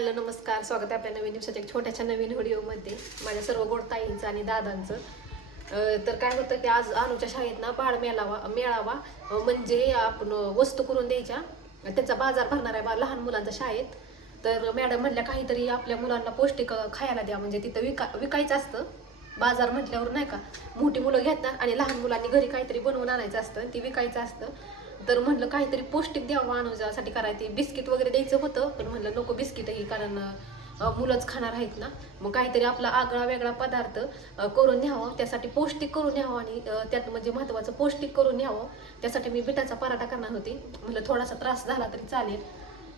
Hello नमस्कार, स्वागत आहे आपल्या नवीन दिवसाच्या एक छोट्याशा नवीन व्हिडिओमध्ये माझ्या सर्व गोड ताईंचं आणि दादांचं. तर काय होतं की आज अनुच्या शाळेत ना बाळ मेळावा म्हणजे आपण वस्तू करून द्यायच्या, त्याचा बाजार भरणार आहे लहान मुलांच्या शाळेत. तर मॅडम म्हणल्या काहीतरी आपल्या मुलांना पौष्टिक खायला द्या, म्हणजे तिथं विकायचं असतं. बाजार म्हटल्यावर नाही का, मोठी मुलं घेतात आणि लहान मुलांनी घरी काहीतरी बनवून आणायचं असतं, ती विकायचं असतं. तर म्हणलं काहीतरी पौष्टिक द्यावं अनुजासाठी करायची. बिस्किट वगैरे द्यायचं होतं, पण म्हणलं नको बिस्किटही, कारण मुलंच खाणार आहेत ना. मग काहीतरी आपला आगळा वेगळा पदार्थ करून न्यावं, त्यासाठी पौष्टिक करून न्यावं आणि त्यात म्हणजे महत्त्वाचं पौष्टिक करून न्यावं. त्यासाठी मी बिटाचा पराठा करणार होती. म्हणलं थोडासा त्रास झाला तरी चालेल,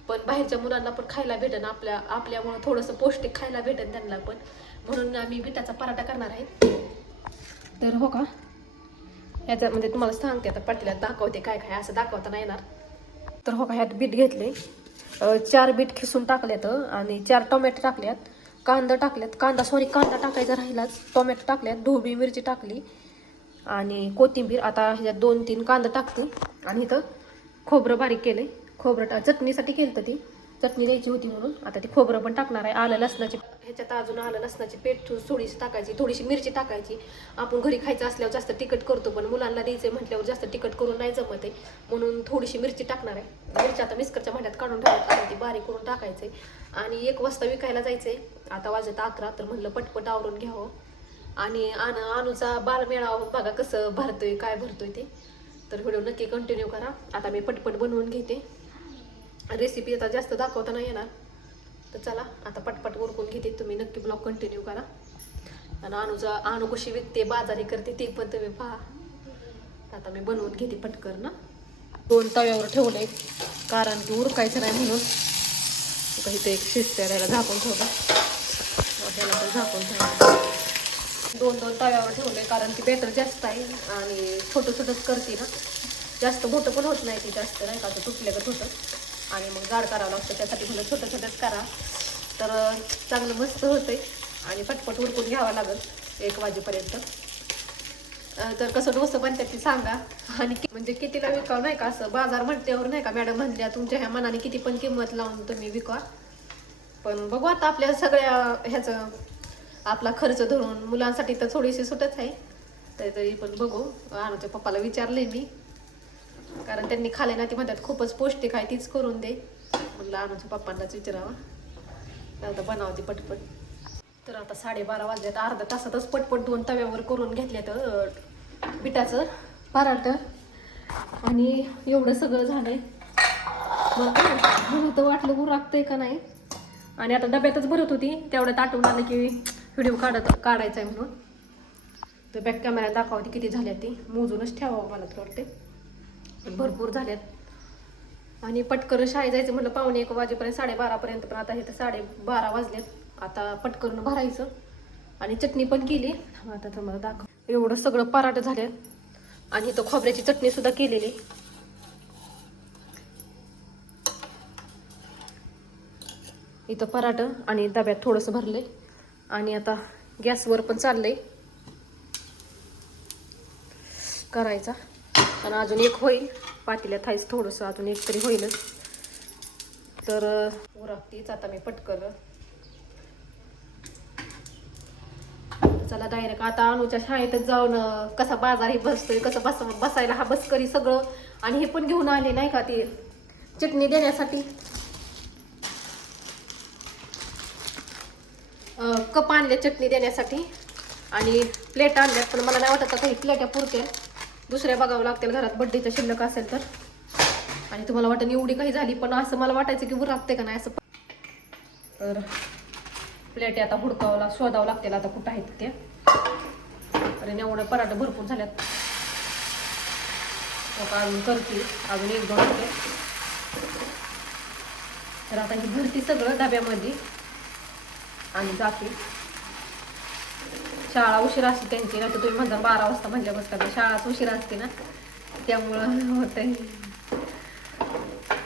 पण बाहेरच्या मुलांना पण खायला भेटेन, आपल्यामुळं थोडंसं पौष्टिक खायला भेटेन त्यांना पण, म्हणून मी बिटाचा पराठा करणार आहे. तर हो का, ह्याचा म्हणजे तुम्हाला सांगते आता, पाटीला दाखवते काय काय, असं दाखवता नाही येणार. तर हो का, ह्यात बीट घेतले, 4 बीट खिसून टाकल्यात आणि 4 टोमॅटो टाकल्यात, कांदा टाकल्यात, कांदा टाकायचा राहिलाच, टोमॅटो टाकल्यात, ढोबळी मिरची टाकली आणि कोथिंबीर. आता ह्याच्यात 2-3 कांदा टाकते आणि इथं खोबरं बारीक केलंय. खोबरं चटणीसाठी केलं, तर ती चटणी द्यायची होती म्हणून आता ती खोबरं पण टाकणार आहे. आलं लसणाची, ह्याच्यात अजून आलं लसणाची पेस्ट थोडीशी टाकायची, थोडीशी मिरची टाकायची. आपण घरी खायचं असल्यावर जास्त तिखट करतो, पण मुलांना द्यायचं म्हटल्यावर जास्त तिखट करून नाही जमत आहे, म्हणून थोडीशी मिरची टाकणार आहे. मिरची आता मिक्सरच्या भांड्यात काढून ती बारीक करून टाकायचे. आणि 1 वाजता विकायला जायचंय. आता वाजत 11, तर म्हणलं पटपट आवरून घ्यावं. आणि अनुचा बाल मेळावा बघा कसं भरतोय, काय भरतोय ते. तर व्हिडिओ नक्की कंटिन्यू करा. आता मी पटपट बनवून घेते. रेसिपी आता जास्त दाखवता नाही येणार, तर चला आता पटपट उरकून घेते. तुम्ही नक्की ब्लॉग कंटिन्यू करा. आणि अनु कशी विकते, बाजारी करते, ते पण तुम्ही पहा. आता मी बनवून घेते पटकन ना. 2 तव्यावर ठेवले, कारण की उरकायचं नाही म्हणून. इथे एक शिजते, त्याला झाकून ठेवलं, त्याला पण झाकून ठेवलं. 2 तव्यावर ठेवले, कारण की बॅटर जास्त आहे आणि छोटं छोटंच करते ना, जास्त मोठं पण होत नाही, ती जास्त नाही का, असं तुटल्यागत होतं आणि मग जाड करावं लागतं. त्यासाठी मला छोटं छोटंच करा, तर चांगलं मस्त होतंय आणि पटपट उरकून घ्यावं लागेल 1 वाजेपर्यंत. तर कसं डोसं बनतात ते सांगा, आणि म्हणजे कितीला विकावं नाही का, असं बाजार म्हटल्यावर नाही का, मॅडम म्हणल्या तुमच्या ह्या मनाने किती पण किंमत लावून तुम्ही विका, पण बघू आता आपल्या सगळ्या ह्याचं आपला खर्च धरून मुलांसाठी तर थोडीशी सुटच आहे. तरी पण बघू, अनुच्या पप्पाला विचारले मी, कारण त्यांनी खाले ना, ती म्हणतात खूपच पौष्टिक आहे, तीच करून दे. म्हणलं अनुच्या पप्पांनाच विचारावं, आता बनवते पटपट. तर आता 12:30 वाजल्यात, अर्धा तासातच पटपट 2 तव्यावर करून घेतल्यात बिटाचं पराठं. आणि एवढं सगळं झालंय, मला तर वाटलं उरकतंय का नाही. आणि आता डब्यातच भरत होती, तेवढ्यात आठवून आलं की व्हिडिओ काढायचा आहे म्हणून. तर बॅक कॅमेरा दाखवते किती झाल्या, ती मोजूनच ठेवावं मला तर वाटते, भरपूर झाल्यात. आणि पटकन शाळेत जायचं म्हटलं 1:45 वाजेपर्यंत, 12:30पर्यंत, पण आता हे तर 12:30 वाजलेत. आता पटकन भरायचं. आणि चटणी पण केली, आता तुम्हाला दाखव. एवढं सगळं पराठं झाले आणि इथं खोबऱ्याची चटणी सुद्धा केलेली. इथं पराठं आणि डब्यात थोडंसं भरलंय आणि आता गॅसवर पण चाललंय करायचा. आणि अजून एक होईल पातील्यात, थायच थोडंसं, अजून एक तरी होईलच. तर उरकतीच आता मी पटकन. चला डायरेक्ट आता अनुच्या शाळेतच जाऊन कसा बाजारही बसतोय, कसं बसायला हा बसकरी सगळं. आणि हे पण घेऊन आले नाही का, ते चटणी देण्यासाठी कप आणले चटणी देण्यासाठी, आणि प्लेट आणल्यात, पण मला नाही वाटत आता ही प्लेट्या पुरत्या, दुसऱ्या बघावं लागतील घरात, बड्डेचं शिल्लक असेल तर. आणि तुम्हाला वाटतं एवढी काही झाली, पण असं मला वाटायचं की उरकते का नाही असं. तर प्लेट आता हुडकावं शोधावं लागतील, आता कुठं आहेत ते. कारण एवढं पराठे भरपूर झाल्यात, अजून करते, अजून 1-2 होते. तर आता ही भरती सगळं डब्यामध्ये आणि जाते. शाळा उशिरा असते त्यांची ना, तर तुम्ही म्हणता 12 वाजता म्हणल्या बसता, शाळाच उशिरा असते ना, त्यामुळं होतंय.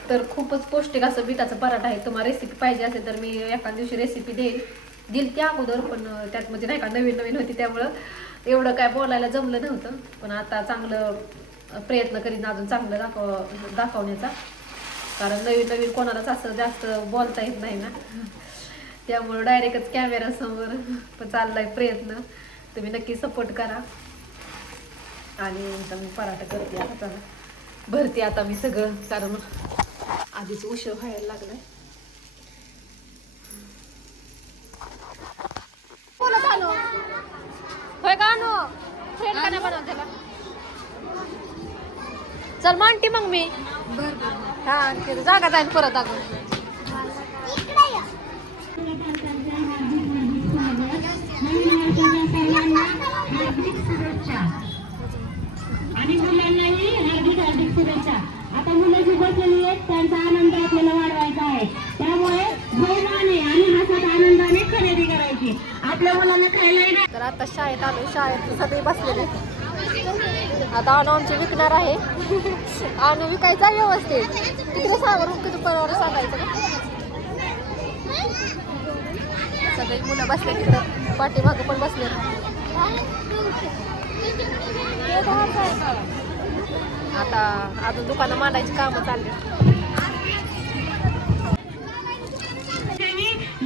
तर खूपच पौष्टिक असं बिटाचं पराठा आहे. तुम्हाला रेसिपी पाहिजे असेल तर मी एखाद्या दिवशी रेसिपी दिली त्या अगोदर, पण त्यात म्हणजे नाही का नवीन होती, त्यामुळं एवढं काय बोलायला जमलं नव्हतं. पण आता चांगलं प्रयत्न करीन अजून चांगलं दाखवण्याचा. कारण नवीन नवीन कोणालाच असं जास्त बोलता येत नाही ना, त्यामुळं डायरेक्टच कॅमेरासमोर चाललाय प्रयत्न. तुम्ही नक्की सपोर्ट करा. आणि आता मी पराठा करते, आता भरते आता मी सगळं, कारण आधीच उशीर व्हायला लागलाय. होय का नो फ्रेंड का नाही बनवत त्याला. चल मांडते मग मी. हा जागा जाईल परत अगं. आणि मुलांनाही हार्दिक हार्दिक शुभेच्छा. आता मुलं जी बसलेली आहेत त्यांचा आनंद आपल्याला वाढवायचा आहे, त्यामुळे जोमाने आणि हसत आनंदाने खरेदी करायची. आपल्या मुलांना खायलाही नाही. तर आता शाळेत आलो, शाळेत सगळे बसलेले. आता अनु आमचे विकणार आहे. अनु विकायचा व्यवस्थित. तिकडे सांगून किती परवर सांगायचं का. सगळी मुलं बसले तिकडं, पाठीमागं पण बसले. आता अजून दुकानं मांडायची कामं चालली.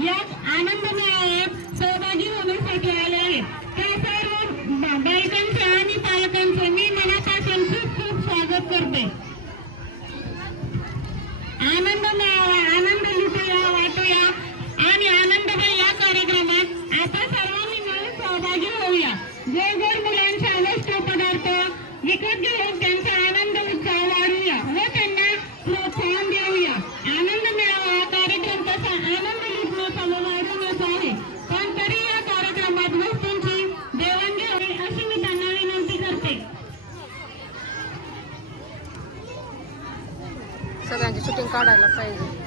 यात आनंद मेळाव्यात सहभागी होण्यासाठी आले आहेत त्या सर्व बायकांचं आणि पालकांचं मी मनापासून खूप खूप स्वागत करते. आनंद मेळावा, आनंद लुटूया, वाटूया आणि आनंदमय या कार्यक्रमात आपण सर्वांनी मिळून सहभागी होऊया. गोड मुलांचे अवस्थ पदार्थ विकत घेऊन त्यांचा आनंद उत्साह वाढवूया व त्यांना प्रोत्साहन देऊया. आनंद मेळावा हा कार्यक्रम तसा आनंद लुटण्याचा व वाढवण्याचा आहे, पण तरी या कार्यक्रमात वस्तूंची देवाणघेवाण अशी मी त्यांना विनंती करते. सगळ्यांची शूटिंग काढायला पाहिजे.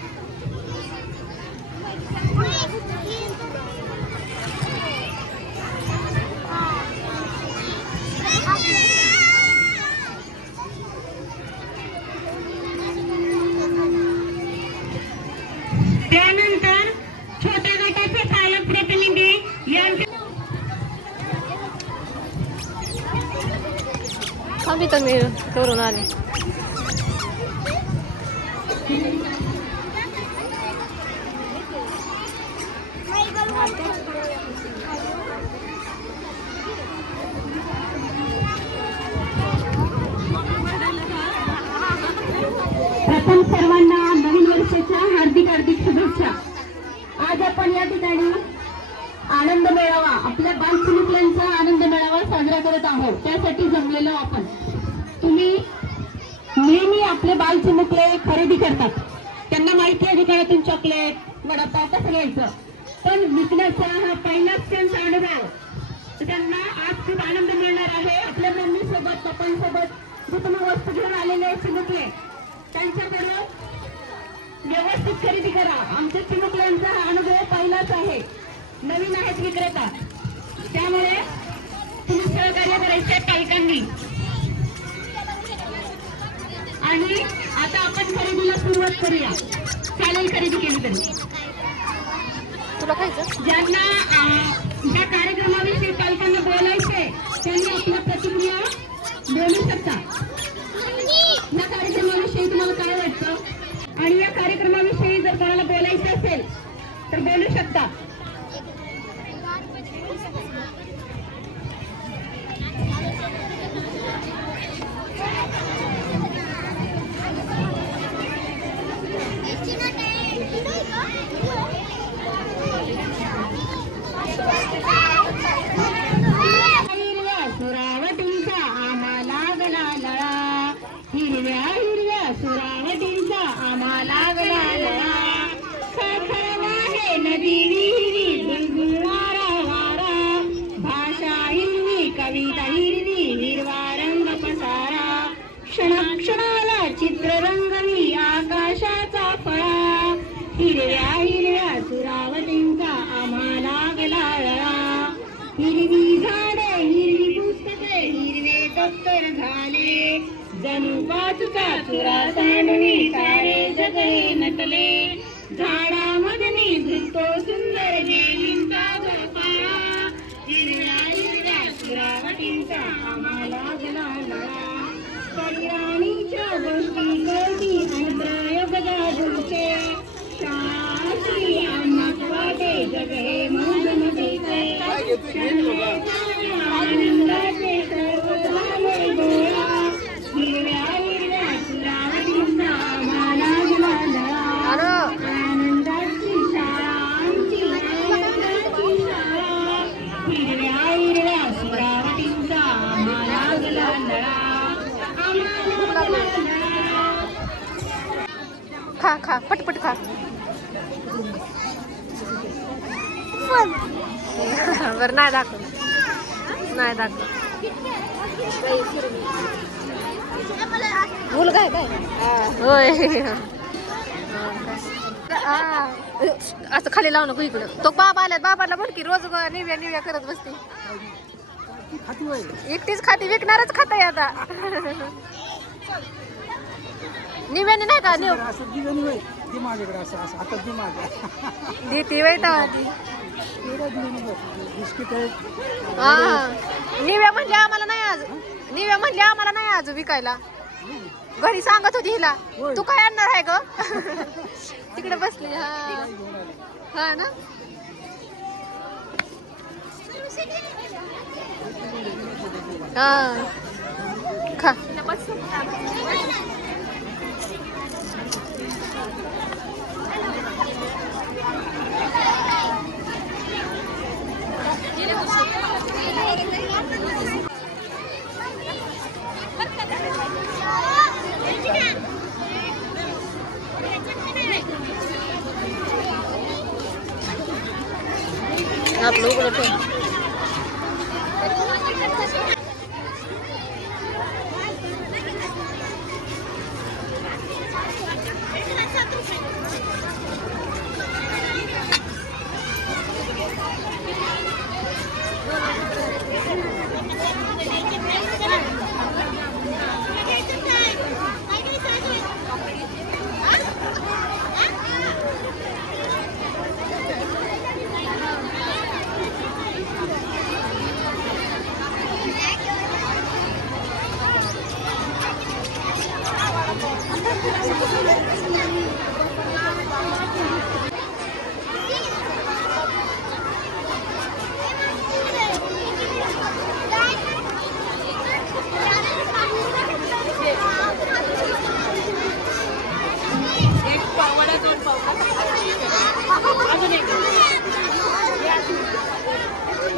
त्यानंतर छोट्या गटाचे पालक प्रतिनिधी यांचे थांबी तर मी करून आले. प्रथम सर्वांना नवीन वर्षाच्या हार्दिक हार्दिक शुभेच्छा. आज आपण या ठिकाणी आनंद मेळावा, आपल्या बालचिमुकल्यांचा आनंद मेळावा साजरा करत आहोत. त्यासाठी जमलेलो आपण. तुम्ही नेहमी आपले बालचिमुकले खरेदी करतात, त्यांना माहिती आहे दुकानातून चॉकलेट, वडापाव कसं घ्यायचं, पण विकण्याचा हा पहिलाच त्यांचा अनुभव. तर त्यांना आज खूप आनंद मिळणार आहे. आपल्या मम्मी सोबत, पप्पांसोबत जे तुम्ही वस्तू घेऊन आलेले चिमुकले त्यांच्याकडे व्यवस्थित खरेदी करा. आमच्या चिमुकल्यांचा हा अनुभव पहिलाच आहे, नवीन आहेत विक्रेता, त्यामुळे तुम्ही सहकार्य करायचे पालकांनी. आणि आता आपण खरेदीला सुरुवात करूया. चालेल खरेदी केली तरी. तुला खायचं? ज्यांना या कार्यक्रमाविषयी पालकांना बोलायचे त्यांनी आपल्या प्रतिक्रिया बोलू शकता. या कार्यक्रमाविषयी तुम्हाला काय वाटतं आणि या कार्यक्रमाविषयी जर कोणाला बोलायचं असेल तर बोलू शकता. हिरव्या सुरावटींचा आम्हाला लागला लळा, हिरव्या हिरव्या सुरावटींचा आम्हाला लागला लळा. खळखळ वाहे नदी विहिरी, बुलबुल वारा वारा, भाषा हिरवी, कविता हिरवी, हिरवा रंग पसारा. क्षणाक्षणाला चित्र रंगवी आकाशाचा फळा, हिरव्या हिरव्या सुरावटींचा आम्हाला लागला लळा. हिरवी झाडे, हिरवी पुस्तके, हिरवे दप्तर झाले, जणू पाचूचा चुरा सांडूनी सारे जगळे नटले. झाडामधनी दिसतो सुंदर खा पटपट खा. बरं नाही दाखव नाही दाखव. मुलगा आहे काय होय. असं खाली लावू नको इकडं. तो बाबा आल्यात बाबाला म्हण की रोज निव्या निव्या करत बसते. एकटीच खाती विकणारच खाताय आता. निव्याने नाही का निव देते वय निव्या म्हणजे आम्हाला नाही आज. निव्या म्हणजे आम्हाला नाही आज विकायला. घरी सांगत होती हिला तू काय आणणार आहे ग. तिकडे बसली. हा हा ना. हा खा. आपलं उघडं ठेव.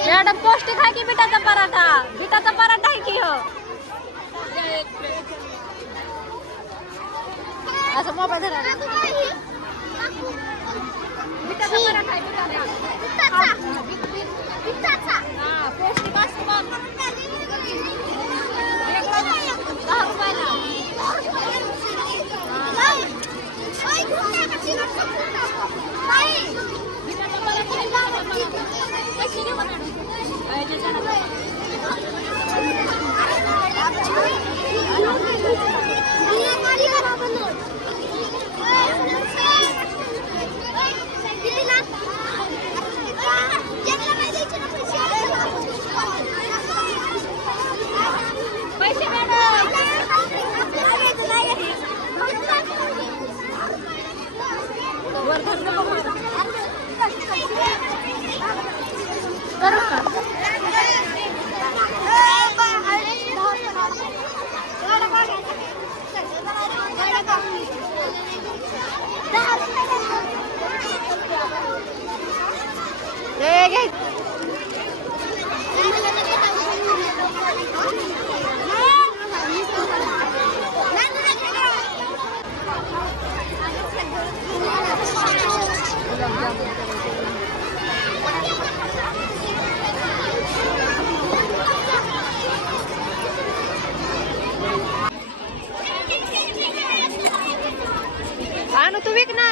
मॅडम पौष्टिक आहे की बिटाचा पराठा. बिटाचा पराठा आहे की हो. असं मोबाईल धरा. बिटाचा पराठा आहे. बिटाचा हा पौष्टिक असतो बघ. 10 रुपयाला. आणू तू विक ना.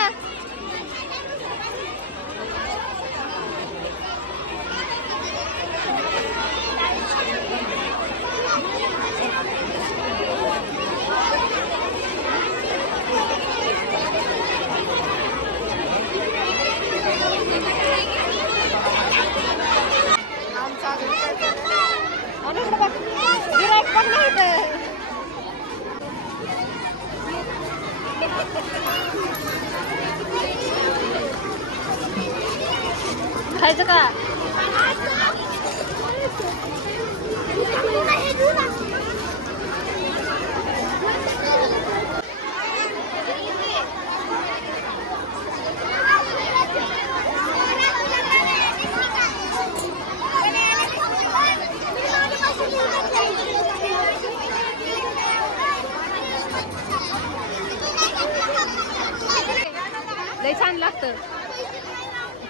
खायचं का.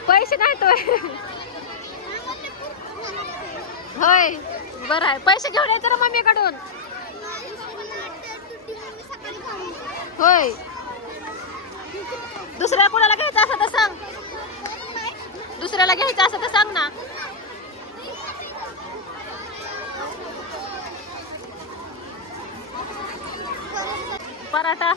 पैसे नाही तो होय बरं आहे. पैसे घेऊन यायचं ना मम्मीकडून. होय दुसऱ्या कोणाला घ्यायचं असं तर सांग. दुसऱ्याला घ्यायचं असं तर सांग ना. पराठा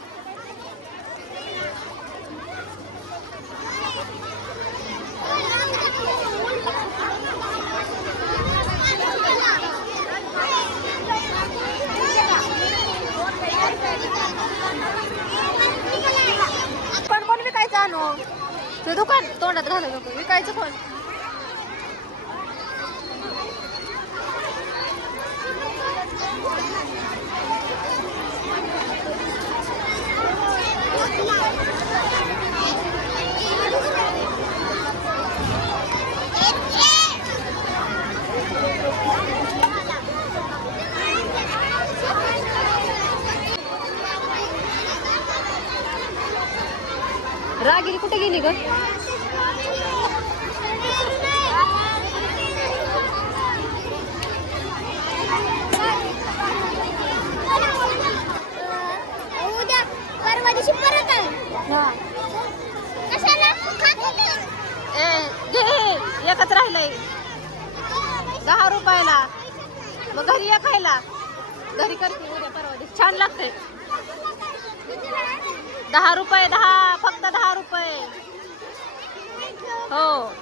कोण विकायचं आणू. ते दुकान तोंडात घालू नको. विकायचं कोण. रागिरी कुठे गेली ग. उद्या परवा दिवशी परत आहे. कशाला घे एकच राहिलंय 10 रुपयाला. मग घरी या खायला. घरी करते उद्या परवा दिवशी. छान लागते. 10 रुपये. 10 फक्त 10 रुपये. हो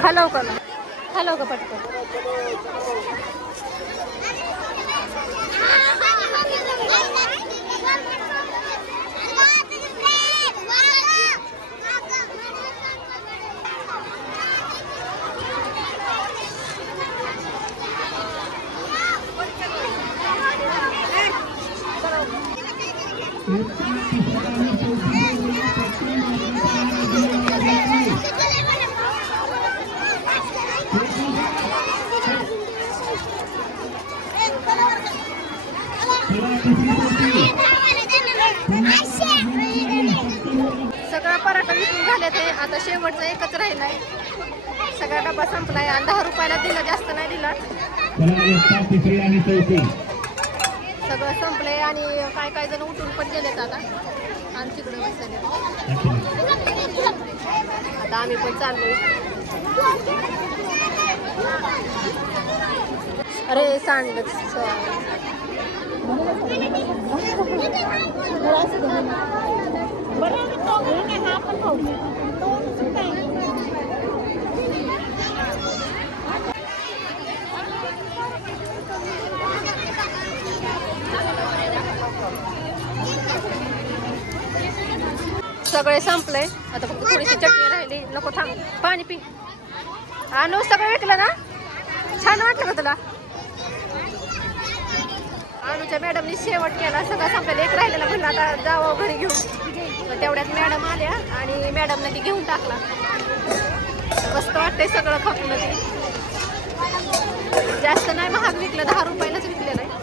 खालो का पटकन. सगळा पराठा विकून झाले ते. आता शेवटचा एकच राहिलाय. सगळा डबा संपलाय आणि 10 रुपयाला दिला. जास्त नाही दिला. सगळं संपलंय आणि काय काय जण उठून पण गेलेत आता. आणि तिकडे बसले. आता आम्ही पण चाललोय. अरे सांडच. सगळे संपले. आता फक्त थोडीशी चटणी राहिली. नको थांब. पाणी पी. आणू सगळं विकलं ना. छान वाटलं का तुला. अनुच्या मॅडमनी शेवट केला. सगळं संपलेलं. एक राहिलेला म्हणलं आता जावं घरी घेऊन. तर तेवढ्यात मॅडम आल्या आणि मॅडमने ती घेऊन टाकला. मस्त वाटतंय सगळं खपलं ते. जास्त नाही महाग विकलं. 10 रुपयालाच विकलेलं आहे.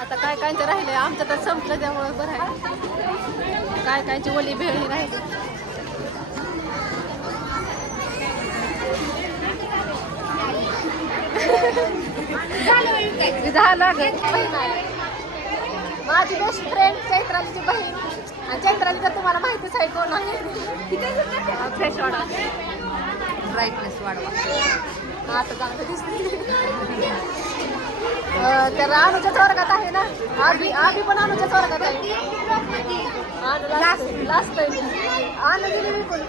आता काय कायचं राहिलंय. आमचं तर संपलं त्यामुळे बरं आहे. काय कायची ओली भेळ राहिली. झालं बहीण आहे. माझी बेस्ट फ्रेंड चैत्रालीची बहीण. आणि चैत्राली तर तुम्हाला माहितीच आहे कोण आहे. फ्रेश वाढवा. ब्राईटनेस वाढवा. आता चांगलं दिसते. तर अनुच्याच वर्गात आहे ना. आधी पण अनुच्याच वर्गात आहे. लास्ट अनु गेली विकून.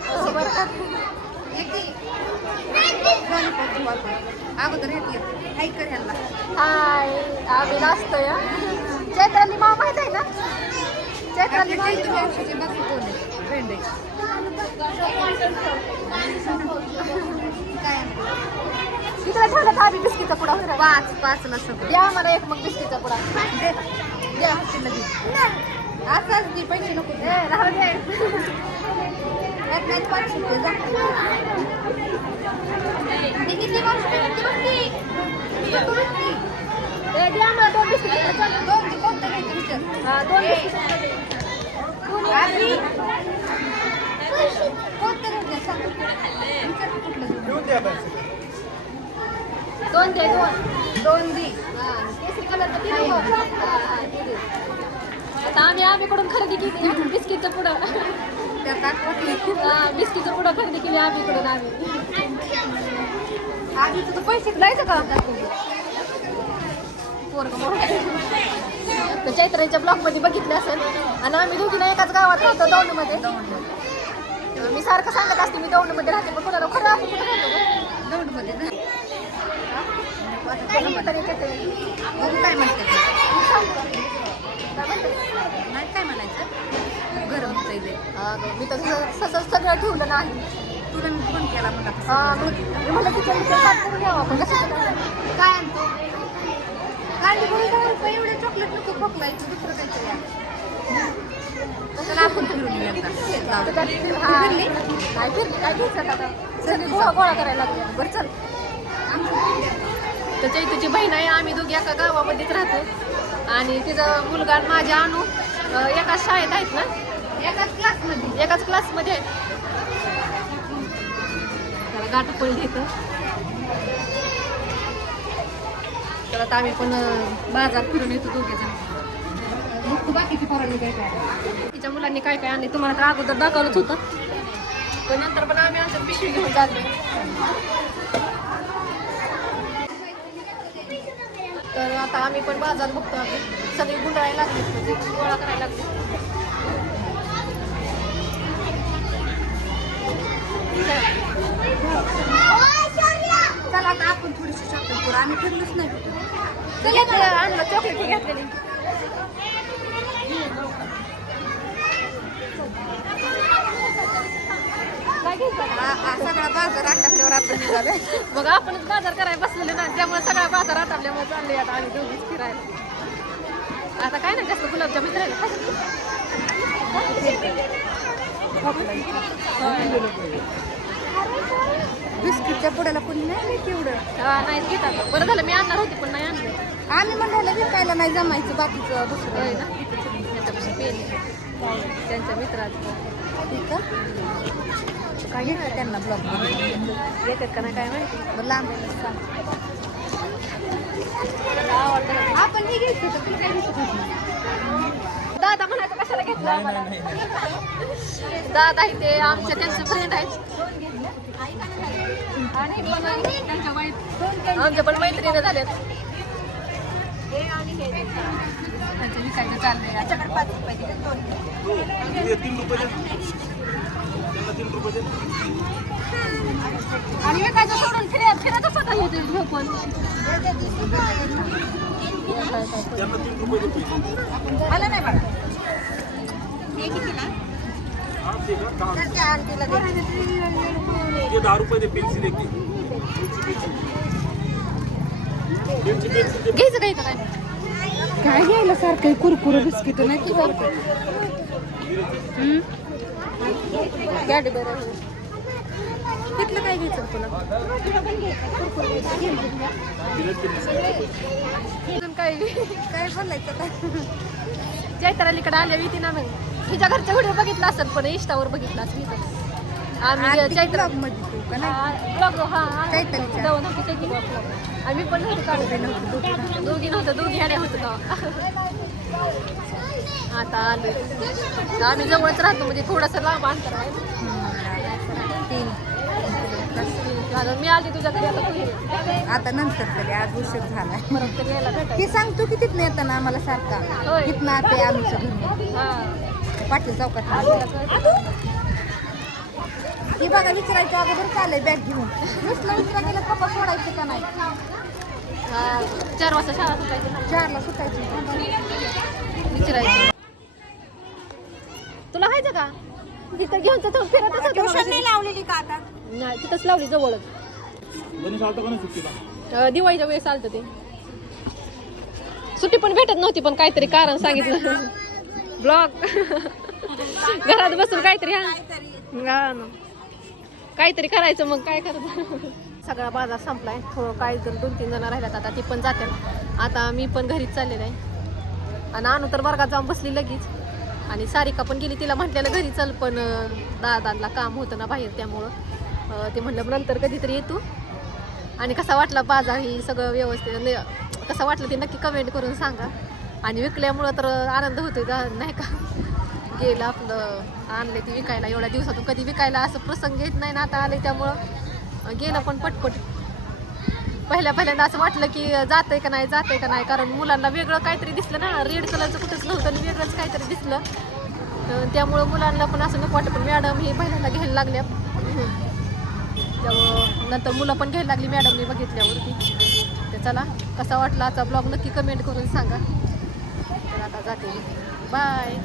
अगोदर हाय आम्ही नाचतोय. चैत्राली मामा माहित आहे ना. चैत्राली मावशीचे बाकी कोण आहे. आणलंय काय तिकडे ठेवलं का आम्ही बिस्किटचा पुडा होईल 5ला सगळं द्या मला एक मग बिस्किटचा पुडा द्या असंच दे पैसे नको दे. राहू दे यात नाही 5 रुपये जा दे किती बसती द्या मला 2 बिस्किट दोन दे कोणतं घ्यायचं विचार हा 2 बिस्किट आधी कोणतं घ्यायचं सांग विचार कुठलं घेऊ. 2 दे 2 दे केसरी कलरचं ते नको. आता आम्ही कडून खरेदी केली बिस्किटचं पुडं त्यात आठवली बिस्किटचं पुडं खरेदी केली आम्ही आधी तुझं पैसे द्यायचं का तर चैत्राच्या ब्लॉगमध्ये बघितलं असेल आणि आम्ही दोघीला एकाच गावात राहतो दौंडमध्ये. मी सारखं सांगत असते मी दौंडमध्ये राहते पण कोणाला खरं आपण कुठं राहतो दौंडमध्ये ना काय म्हणतात याच्यात ते? बघू काय म्हणते काय म्हणतात? नाही काय म्हणायचं गरम होतं इथे मी तर सगळं ठेवलं नाही. तुला मी फोन केला म्हणला मी म्हणलं किचन करून घ्यावं आपण कसं काय आणतो कांडी बोल काय एवढे चॉकलेट नको खोकलायचं दुसरं काहीतरी आण. चला आपण फिरून येऊ एकदा. नाही फिरली काय घ्यायचं आता सगळी गोळा करायला लागली बरं चल. तर चैतूची बहीण आहे आम्ही दोघी एका गावामध्येच राहतो आणि तिचा मुलगा आणि माझ्या अनु एकाच शाळेत आहेत ना एकाच क्लासमध्ये त्याला गाठ पडली इथं. तर आता आम्ही पण बाजार फिरून येतो दोघे जण. मग तू बाकीची पोरांनी काय काय तिच्या मुलांनी काय काय आणले तुम्हाला तर अगोदर दाखवलंच होतं पण नंतर पण आम्ही आमच्या पिशवी घेऊन चाललोय. तर आता आम्ही पण बाजार बघतो आम्ही सगळी गुंडाळायला लागली म्हणजे गोळा करायला लागली. चला आता आपण थोडीशी चॉकलेट करू आम्ही फिरलोच नाही आणलं चॉकलेट घेतलेली काय घ्यायचं सगळा बाजार आटपल्यावर आपण निघालोय मग आपणच बाजार करायला बसलेले ना त्यामुळे सगळा बाजार आटपल्यामुळे चालले आता आम्ही दोघीच फिरायला. आता काय ना जास्त गुलाबच्या मित्रायला बिस्किटच्या पुड्याला कोणी नाही तेवढं नाही घेत आता बरं झालं मी आणणार होती पण नाही आणलं. आम्ही म्हणाला विकायला नाही जमायचं बाकीचं दुसरं होय ना त्याच्यापासून पेन त्यांच्या मित्राचं ठीक काय घेतलं त्यांना ब्लॉग येतात का नाही काय माहिती. बरं लांब आपण हे घ्यायचं तर ती काय घेतो दादा म्हणायचं कशाला घेतलं आम्हाला. दादा इथे आमच्या त्यांचे फ्रेंड आहेत आणि पण त्यांच्या आमच्या पण मैत्रिणी झाल्यात त्यांचं विकायचं चाललंय. त्याच्याकडे 5 रुपये दिले 2 आणि विकायचं सोडून फिरायचं स्वतः येते झोपून मला नाही बघा हे कितीला त्याच्या आंटीला दे 10 रुपये दे पेन्सिल एक घ्यायचं काही काय काय घ्यायला सारखं कुरकुर बिस्किट नाही की गाडी बरं तिथलं काय घ्यायचं तुला अजून काय काय बोलायचं काय चैत्रालीकडे आल्या होती ना मग तिच्या घरचा व्हिडिओ बघितला असेल पण इंस्टावर बघितला असेल आम्ही चैत्र मध्ये तू का नाही ब्लॉग हा चैत्रालीचा. जाऊन आम्ही पण नव्हतं काढू दोघी नव्हतं दोघी ह्याने होतं तेव्हा. आता आलो तर आम्ही जवळच राहतो म्हणजे थोडंसं लांब अंतर आहे. 3 मी आली तुझ्याकडे आता तू ये. आता नंतर तरी आज उशीर झालाय परत तरी यायला भेटायचं. हे सांग तू कितीत येताना आम्हाला सारखा होय. कितना ते आमचं घर हा. पाटील चौकात हे बघा विचारायचं अगोदर चाललंय बॅग घेऊन नुसतं विचारा गेलं पप्पा सोडायचं का नाही हा, 4 वाजता शाळा सुटायची ना 4ला सुटायचं विचारायचं तुला खायचं का तिथं घेऊन तर फिरतच होतं ट्युशन मगाशी. नाही लावलेली का आता नाही तिथंच लावली जवळच. दिवाळीच्या वेळेस आलतं ते. सुट्टी पण भेटत नव्हती पण काहीतरी कारण सांगितलं. ब्लॉग घरात बसून काहीतरी हा ना. काहीतरी करायचं मग काय करायचं. सगळा बाजार संपलाय. थोडं काही जण 2-3 जण राहिल्यात आता ती पण जाते. आता मी पण घरीच चाललेलं आहे आणि आणू तर वर्गात जाऊन बसली लगेच. आणि सारिका पण गेली. तिला म्हटलेलं घरी चल पण दादांना काम होतं ना बाहेर त्यामुळं ते म्हटलं नंतर कधीतरी येतो. आणि कसा वाटला बाजार ही सगळं व्यवस्थित कसं वाटलं ते नक्की कमेंट करून सांगा. आणि विकल्यामुळं तर आनंद होतो का नाही का. गेलं आपलं आणले ते विकायला एवढ्या दिवसातून कधी विकायला असं प्रसंग येत नाही ना आता आले त्यामुळं गेलं पण पटपट. पहिल्यांदा असं वाटलं की जातंय का नाही कारण मुलांना वेगळं काहीतरी दिसलं ना. रेड कलरचं कुठंच नव्हतं आणि वेगळंच काहीतरी दिसलं त्यामुळं मुलांना पण असं नको वाटतं. पण मॅडम ही पहिल्यांदा घ्यायला लागल्या त्यामुळं नंतर मुलं पण घ्यायला लागली मॅडमने बघितल्यावरती. तर चला कसा वाटला आजचा ब्लॉग नक्की कमेंट करून सांगा. तर आता जाते बाय.